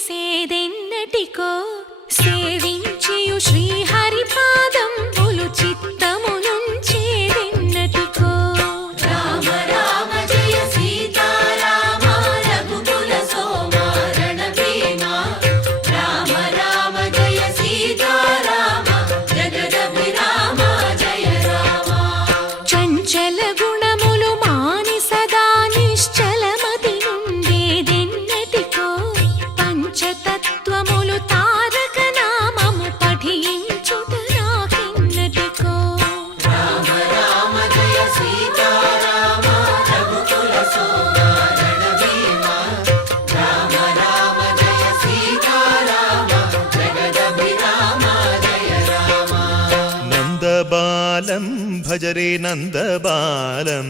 చేసేదెన్నటికో సేవించియు శ్రీహరి పాదంబులు చిత్తమునుంచేదెన్నటికో రామ రామ జయ సీతారామ రఘుకుల సోమ రణభీమ రామ రామ జయ సీతారామ జగదభిరామ జయ రామ చంచల గుణములు మాని సదా నిశ్చలమతి నుండేదెన్నటికో పంచతత్వములు తారక నామము పఠించుట నాకెన్నటికో రామ రామ జయ సీతారామ రఘుకుల సోమ రణభీమ రామ రామ జయ సీతారామ జగదభిరామ జయ రామ నందబాలం భజరే నందబాలం